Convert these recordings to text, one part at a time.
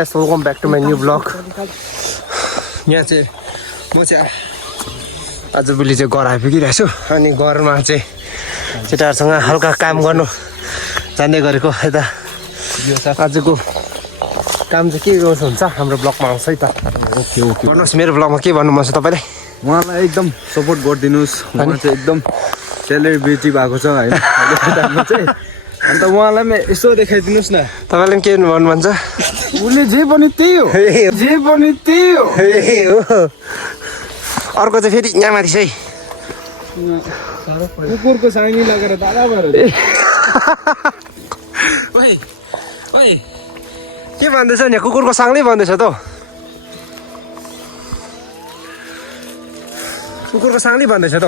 guys, welcome back to my new vlog. यहाँ चाहिँ म चाहिँ आजभोलि चाहिँ घर आइपुगिरहेको छु अनि घरमा चाहिँ केटाहरूसँग हल्का काम गर्नु जान्दै गरेको यता आजको काम चाहिँ के गर्नुहुन्छ हाम्रो ब्लगमा आउँछ है त। ओके ओके भन्नुहोस् मेरो ब्लगमा के भन्नु मन छ तपाईँलाई? उहाँलाई एकदम सपोर्ट गरिदिनुहोस्। उहाँ चाहिँ एकदम सेलिब्रिटी भएको छ होइन अहिलेको चाहिँ। अन्त उहाँलाई पनि यसो देखाइदिनुहोस् न। तपाईँले पनि के भन्नु मन छ? उसले जे पनि त्यही हो, जे पनि त्यही हो। अर्को चाहिँ फेरि यहाँ माथि है कुकुरको साङ्गी लगेर दादा भएर के भन्दैछ नि? कुकुरको साङ्लै भन्दैछ त। कुकुरको साङ्लै भन्दैछ त।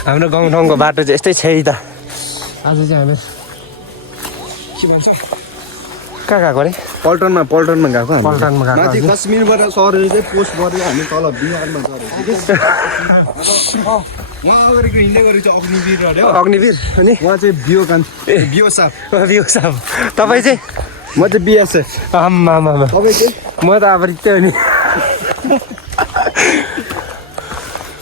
हाम्रो गाउँठाउँको बाटो चाहिँ यस्तै छ है त। आज चाहिँ हामी के भन्छ कहाँ गएको अरे? पल्टनमा गएको हामी। पल्टनमा गएको माथि कश्मीरबाट सरेर चाहिँ पोस्ट गरेर हामी तल बिहारमा झरेको। उहाँ अगाडिको हिँड्दै गरेको चाहिँ अग्निवीर अरे हो। अग्निवीर अनि उहाँ चाहिँ बियो साहब। तपाईँ चाहिँ? म चाहिँ बिएसएफ। आम्मा तपाईँ चाहिँ? म त अब रित्तै हो नि।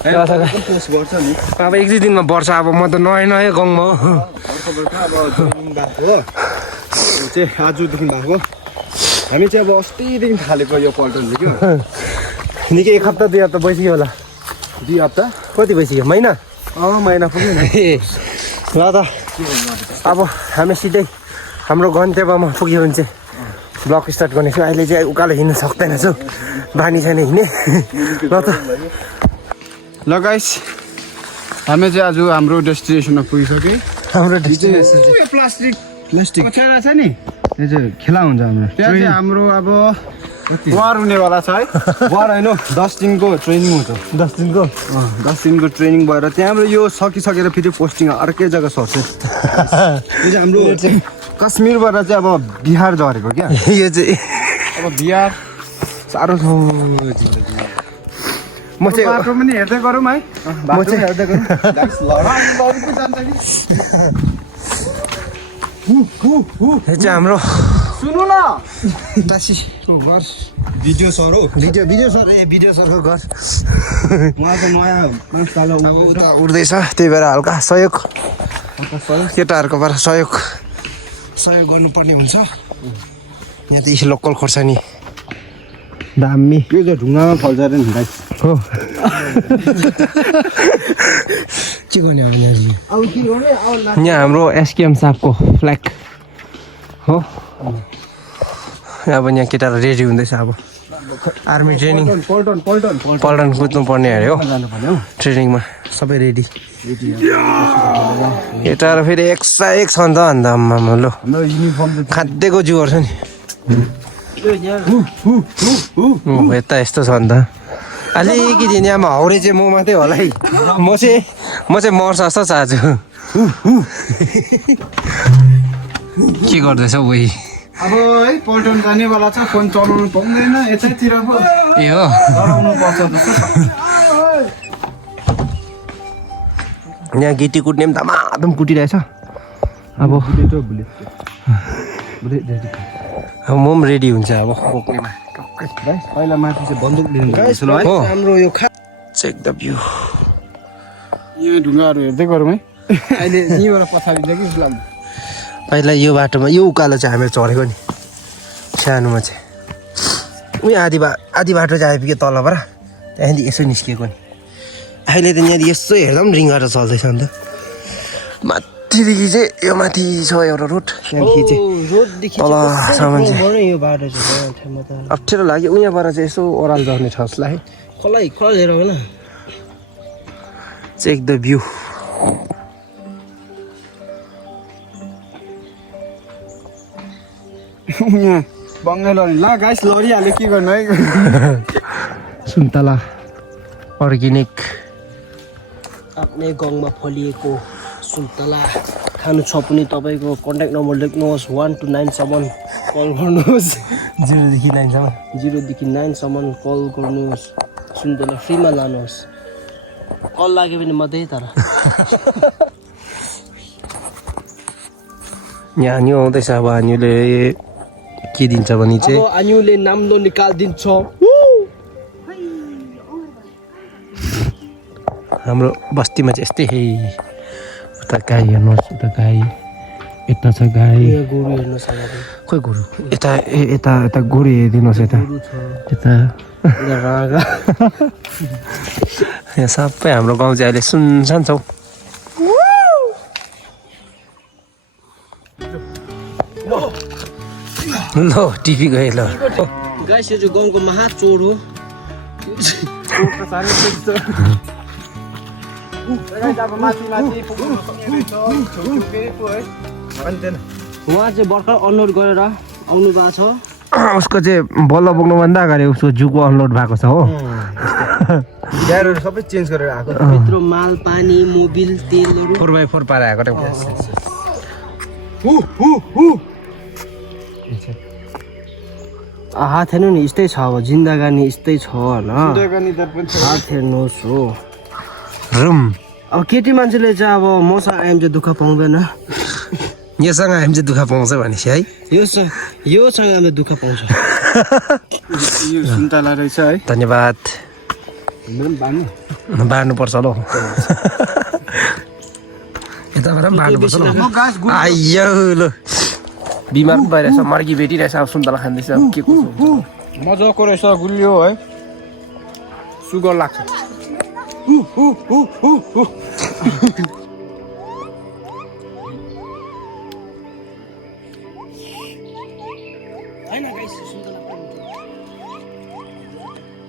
पोस्ट गर्छ नि अब एक दुई दिनमा बढ्छ। अब म त नयाँ गाउँमा हो। चाहिँ आजदेखि भएको हामी चाहिँ अब अस्तिदेखि थालेको यो पल्टन चाहिँ क्या। निकै एक हप्ता दुई हप्ता भइसक्यो होला। 2 हप्ता कति भइसक्यो? महिना? महिना पुग्यो नि। ल त अब हामी सिधै हाम्रो गन्तव्यमा पुग्यो भने चाहिँ ब्लग स्टार्ट गर्ने छु। अहिले चाहिँ उकालो हिँड्नु सक्दैन छु, बानी छैन हिँड्ने। ल त ल गाइस हामी चाहिँ आज हाम्रो डेस्टिनेसनमा पुगिसक्यो। हाम्रो डेस्टिनेसन यो प्लास्टिक ओछ्याएर छ नि यो चाहिँ खेला हुन्छ हाम्रो। त्यहाँ चाहिँ हाम्रो अब वार हुनेवाला छ है। वार होइन 10 दिनको ट्रेनिङ हुन्छ। 10 दिनको 10 दिनको ट्रेनिङ भएर त्यहाँबाट यो सकिसकेर फेरि पोस्टिङ अर्कै जग्गा सर्छ। यो चाहिँ हाम्रो कश्मीरबाट चाहिँ अब बिहार झरेको क्या। यो चाहिँ अब बिहार साह्रो छ। म चाहिँ बाटो पनि हेर्दै गरौँ है। म चाहिँ हेर्दै गरौँ। यो चाहिँ हाम्रो सुन्नु न तासीको घर। भिडियो सर हो। भिडियो सर सरको घर। उहाँ त नयाँ मान्छे अब उता उड्दैछ त्यही भएर हल्का सहयोग केटाहरूकोबाट सहयोग गर्नुपर्ने हुन्छ। यहाँ त यसो लोकल खोर्सानी दामी यो चाहिँ ढुङ्गामा फल्छ अरे नि गाइस हो। के गर्ने अब यहाँ अब के गर्ने? यहाँ हाम्रो एसकेएम साहबको फ्ल्याग हो। अब यहाँ केटाहरू रेडी हुँदैछ। अब आर्मी ट्रेनिङ पल्टन कुद्नु पर्ने अरे हो ट्रेनिङमा। सबै रेडी। केटाहरू फेरि 101 छ नि त। अन्त आम्मामा लो हाम्रो युनिफर्म खाँदेको जिउहरू छ नि। यता यस्तो छ नि त। अलिकति यहाँमा हाउरे चाहिँ म मात्रै होला है। म चाहिँ मर्छ जस्तो छ आज। के गर्दैछौ वही? अब है पल्टन जानेवाला छ। फोन चलाउनु पाउँदैन यतैतिर पो ए हो चलाउनु पर्छ जस्तो छ। यहाँ गिटी कुट्ने पनि धमाधम कुटिरहेछ। अब म पनि रेडी हुन्छ अब बोक्नेमा। पहिला माथि चाहिँ बन्दुक लिनु हो हाम्रो यो चेक द भ्यू। यहाँ ढुङ्गाहरू हेर्दै गरौँ है। अहिले यहीँबाट पछाडि चाहिँ कि फिलहाल पहिला यो बाटोमा यो उकालो चाहिँ हामी चढेको नि सानोमा चाहिँ। उयो आधी बाटो चाहिँ आइपुग्यो तलबाट। त्यहाँदेखि यसो निस्किएको नि। अहिले त यहाँदेखि यसो हेर्दा पनि रिङ्गाएर चल्दैछ नि त। माथिदेखि चाहिँ यो माथि छ एउटा रोड। त्यहाँदेखि चाहिँ तलसम्म चाहिँ अप्ठ्यारो लाग्यो। उहाँबाट चाहिँ यसो ओह्रालो झर्ने छ जसलाई हेर होइन। Check the view. बङ्गाल ल गाइस लडिहाल्यो के गर्नु है। सुन्तला अर्ग्यानिक आफ्नै गाउँमा फलिएको सुन्तला खानु छ पनि तपाईँको कन्ट्याक्ट नम्बर लेख्नुहोस् 1 to 9 सम्म कल गर्नुहोस्। 0 देखि 9 सम्म 0 देखि 9 सम्म कल गर्नुहोस्। सुन्तला फ्रीमा लानुहोस् कल लाग्यो भने मात्रै तर यहाँ हान्यु आउँदैछ अब हान्युले के दिन्छ भने चाहिँ अब अन्युले नाम्लो निकालिदिन्छ हाम्रो बस्तीमा चाहिँ यस्तै है उता गाई हेर्नुहोस् उता गाई यता छ गाई यहाँ गोरु हेर्नुहोस् अगाडि खोइ गोरु यता यता यता गोरु हेरिदिनुहोस् यता गोरु छ यता यहाँ रागा यहाँ सबै हाम्रो गाउँ चाहिँ अहिले सुनसान छौ ल टिभी गयो ल गाइस यो चाहिँ गाउँको महाचोर हो उहाँ चाहिँ भर्खर अनलोड गरेर आउनु भएको छ उसको चाहिँ बल्ल बोक्नुभन्दा अगाडि उसको जुको अनलोड भएको छ हो गियरहरू सबै चेन्ज गरेर आएको भित्र माल पानी मोबिल तेलहरू 4x4 पारा आएको हात हेर्नु नि यस्तै छ अब जिन्दगानी यस्तै छ होइन हात हेर्नुहोस् हो रुम अब केटी मान्छेले चाहिँ अब मसँग आइम चाहिँ दुःख पाउँदैन योसँग हामी चाहिँ दुःख पाउँछ भनेपछि है योसँग हामीले दुःख पाउँछ यो सुन्तला रहेछ है धन्यवाद मेरो पनि बाँड्नु बाँड्नुपर्छ ल यताबाट पनि बाँड्नुपर्छ ल आइयो ल बिमार पनि भइरहेछ मर्की भेटिरहेछ अब सुन्तला खाँदैछ अब के कसो हुन्छ मजाको रहेछ गुलियो है सुगर लाग्छ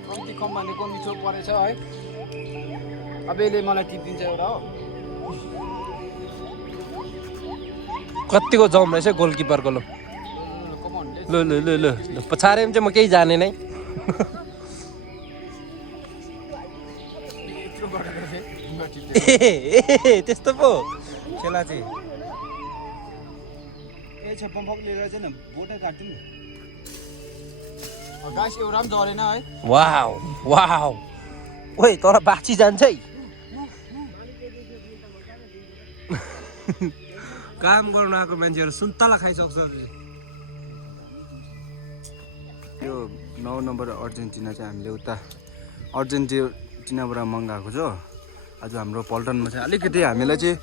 कम्ती कम भनेको मिठो परेछ है अब यसले मलाई टिप दिन्छ एउटा हो कतिको जम रहेछ गोलकिपरको ल ल ल ल ल पछाडि चाहिँ म केही जाने नै ए त्यस्तो पो खेला चाहिँ ए छ पम्पक लिएर चाहिँ न बोटै काट्दिनु गाइस एउटा पनि झरेन है वाउ वाउ ओइ तर बाछी जान्छ है काम गर्नु आएको मान्छेहरू सुन्तला खाइसक्छ यो 9 नम्बर अर्जेन्टिना चाहिँ हामीले उता अर्जेन्टिनाबाट मगाएको छ आज हाम्रो पल्टनमा चाहिँ अलिकति हामीलाई चाहिँ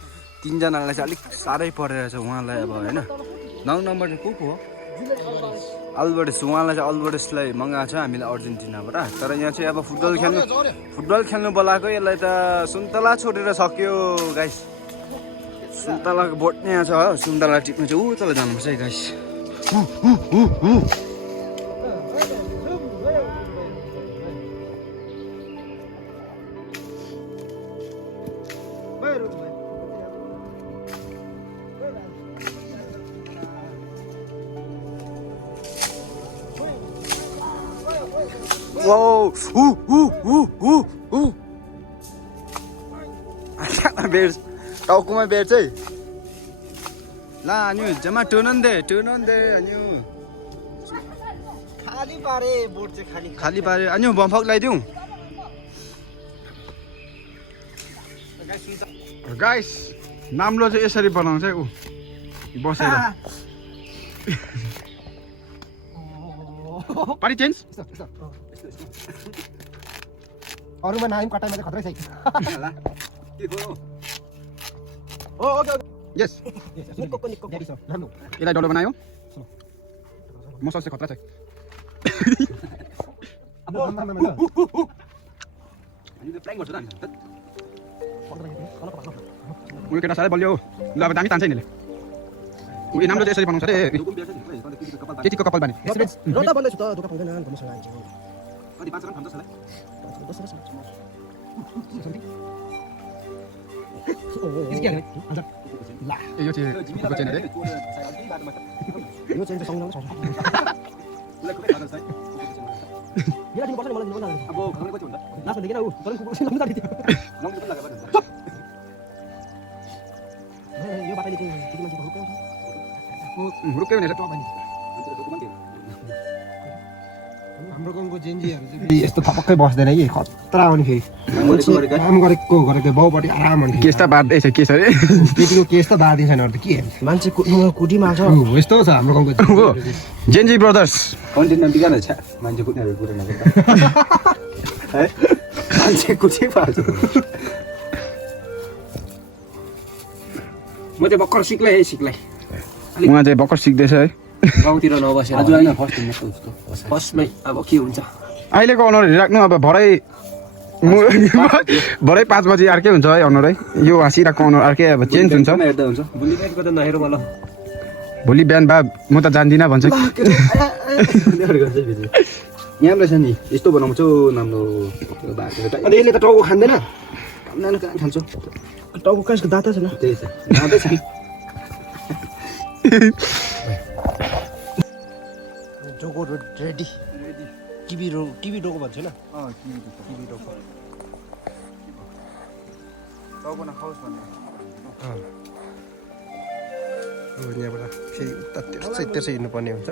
तीनजनालाई चाहिँ अलिक साह्रै परिरहेछ उहाँलाई अब होइन 9 नम्बर चाहिँ को हो अल्बर्टेस उहाँलाई चाहिँ अल्बर्टेसलाई मगाएको छ हामीले अर्जेन्टिनाबाट तर यहाँ चाहिँ अब फुटबल खेल्नु बोलाएको यसलाई त सुन्तला छोडेर सक्यो गाइस सुन्तलाको बोट यहाँ छ सुन्तला टिप्नु चाहिँ तल जानुपर्छ है गाइस Whoa! भेट्छ टाउकोमा भेट्छ है ला अन्यु जम्मा टुनन दे अन्यु खाली पारे बोट चाहिँ खाली पारे अन्यु बमफक लगाइदिउँ गाइस नाम्लो चाहिँ यसरी बनाउँछ है ऊ बसेर पारी चेन्ज अरूमा नाम कटाइमा चाहिँ खतरै छ यस यसलाई डल्लो बनायो म सोच्छु खतरा छ उयो केटा साह्रै बलियो ल अब दामी तान्छ यिनीहरूले उयो नाम्लो चाहिँ यसरी बनाउँछ रे केटीको कपाल बानी रदा भन्दैछु त दुःख पाउँदैन मसँग आइन्छ कति 5 रन खान्छ यो चाहिँ कुकुरको चेन अरे यो चाहिँ सँगै छ मेरा दिन पर्छ मलाई दिन अब घरमा कति हुन्छ लास्ट देखेन उ तर कुकुरको लम्बा थियो लङ्गु पनि लगाएर यो बाटोले चाहिँ केटी मान्छेको हुक्कै रुक्कै भनेर हाम्रो गाउँको जेन्जीहरू चाहिँ यस्तो थपक्कै बस्दैन कि खतरा आउने फेरि काम गरेको बाउपट्टि आराम हुन्थ्यो केस त बाँड्दैछ के छ अरे केटीको केस त बाँधी छैन अरू त के मान्छे कुटीमा छ यस्तो छ हाम्रो गाउँको जेन्जी ब्रदर्स कन्टेन्ट बिगार छ मान्छे कुट्नेहरू कुरा नगर्दा है मान्छे कुटी पार्छ म चाहिँ भर्खर सिक्लै उहाँ चाहिँ भर्खर सिक्दैछ है गाउँतिर नबसेर आज होइन फर्स्ट दिन जस्तो फर्स्टमै अब के हुन्छ अहिलेको अनुहार हेरिराख्नु अब भरै 5 बजी अर्कै हुन्छ है अनुहार है यो हाँसिरहेको अनुहार अर्कै अब चेन्ज हुन्छ हेर्दा हुन्छ भोलि बिहानको त नहेरौँ होला भोलि बिहान बा म त जान्दिनँ भन्छ यहाँबाट छ नि यस्तो बनाउँछु राम्रो अनि यसले त टाउको खाँदैन नानी कहाँ खान्छु टाउको कसको दाँतै छैन त्यही छ जाँदैछ जोको रेडी टिभी डोको भन्छ होइन यहाँबाट फेरि उता त्यसै हिँड्नुपर्ने हुन्छ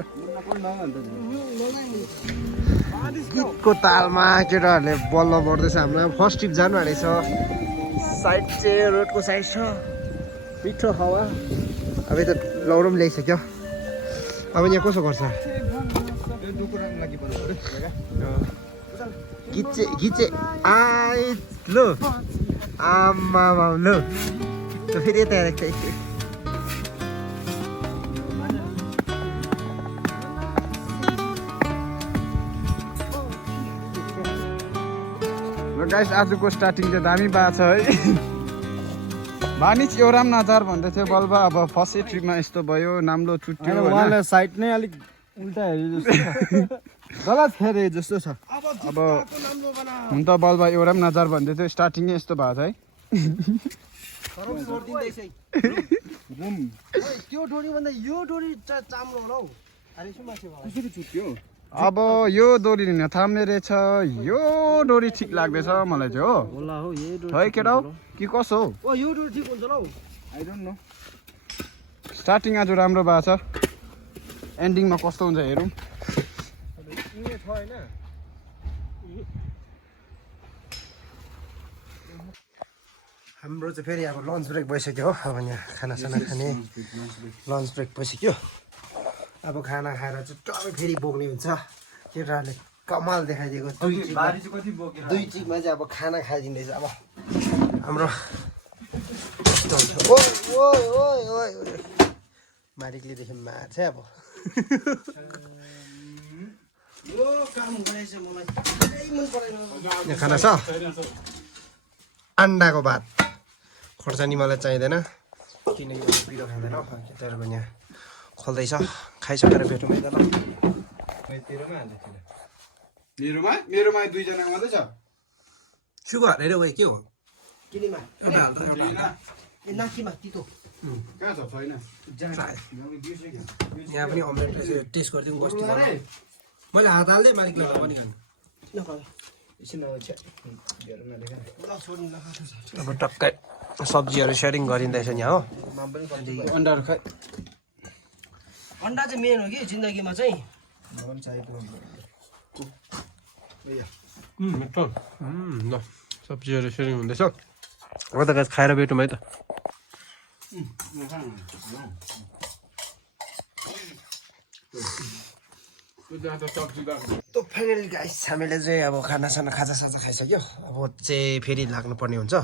गीतको तालमा केटाहरूले बल्ल बढ्दैछ हाम्रो फर्स्ट ट्रिप जानु आँटेछ साइड चाहिँ रोडको साइड छ मिठो हावा अब यता लौरो पनि ल्याइसक्यो अब यहाँ कसो गर्छ घिचे आइ लो आमा लो फेरि यता हेरेको गाइस आजको स्टार्टिङ चाहिँ दामी भएको छ है मानिस एउराम नजार भन्दै थियो बल्बा अब फर्स्ट ट्रिपमा यस्तो भयो नाम्लो चुट्यो उहाँलाई साइड नै अलिक उल्टा हेरे जस्तो गलत हेरे जस्तो छ अब हुन त बल्बा एउराम नजार भन्दै थियो स्टार्टिङ नै यस्तो भएको छ है त्यो डोरी भन्दा यो डोरी चाम्रो होला हौ कसरी छुट्यो अब यो डोरी नथाम्ने रहेछ यो डोरी ठिक लाग्दैछ मलाई चाहिँ हो होला हो यही डोरी है केटा हो कि कसो हो ओ यो डोरी ठिक हुन्छ ल हौ आई डोन्ट नो स्टार्टिङ आज राम्रो भएको छ एन्डिङमा कस्तो हुन्छ हेरौँ हाम्रो चाहिँ फेरि अब लन्च ब्रेक भइसक्यो हो अब यहाँ खानासाना खाने लन्च ब्रेक भइसक्यो अब खाना खाएर चाहिँ टक्कै फेरि बोक्ने हुन्छ केटाहरूले कमाल देखाइदिएको दुई चिकमा चाहिँ अब खाना खाइदिँदैछ अब हाम्रो यस्तो हुन्छ ओ ओ ओ ओ मालिकलेदेखि मार्छ अब यो काम गरेछ मलाई पुरै मन परेन यहाँ खाना छ अन्डाको भात खोर्सानी मलाई चाहिँदैन किनकि म पिरो खाँदैन केटाहरूको यहाँ खोल्दैछ खाइसकेर भेटौँ है त ल मेरोमा दुईजना मात्रै छ सुगर हेऱ्यो भाइ के हो किनेमा ए नाकीमा तितो कहाँ छ छैन यहाँ पनि अमलेट टेस्ट गरिदिउँ बस्ती मैले हात हाल्दै मालिकले पनि खानु अब टक्कै सब्जीहरू सेयरिङ गरिँदैछ यहाँ हो अन्डाहरू खाइ अन्डा चाहिँ मेन हो कि जिन्दगीमा चाहिँ ल सब्जीहरू सेयरिङ हुँदैछ अब त गाइस खाएर भेटौँ है त त फाइनली गाइस हामीले चाहिँ अब खानासाना खाजासाजा खाइसक्यो अब चाहिँ फेरि लाग्नुपर्ने हुन्छ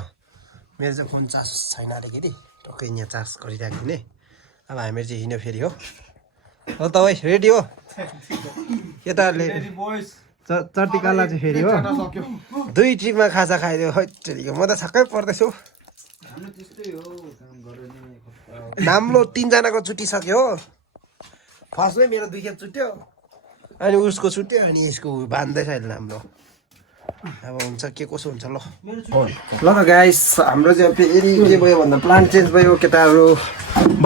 मेरो चाहिँ फोन चार्ज छैन अलिकति टक्कै यहाँ चार्ज गरिराखिदिने अब हामीहरू चाहिँ हिँड्यो फेरि हो त भाइ रेडी हो केटाहरूले चर्टिकाला चाहिँ फेरि हो दुई ट्रिपमा खाजा खाइदियो हैटेरीको म त छक्कै पर्दैछु नाम्लो 3 जनाको छुट्टिसक्यो हो फर्स्टमै मेरो 2 खेप छुट्यो अनि उसको छुट्यो अनि यसको बाँध्दैछ अहिले नाम्लो अब हुन्छ के कसो हुन्छ ल ल त गाइस हाम्रो चाहिँ फेरि के भयो भन्दा प्लान चेन्ज भयो केटाहरू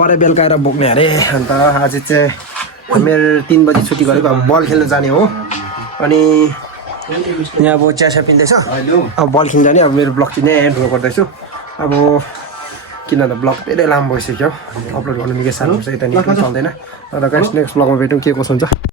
बडे बेलुका आएर बोक्ने अरे अन्त आज चाहिँ मेरो 3 बजी छुट्टी गरेको अब बल खेल्न जाने हो अनि यहाँ अब चिया पिँदैछ अब बल खेल्न जाने अब मेरो ब्लग चाहिँ यहाँ एन्ड गर्दैछु अब किन त ब्लग धेरै लामो भइसक्यो अपलोड गर्नु निकै साह्रो हुन्छ यता निकै चल्दैन अन्त गाइस नेक्स्ट ब्लगमा भेटौँ के कसो हुन्छ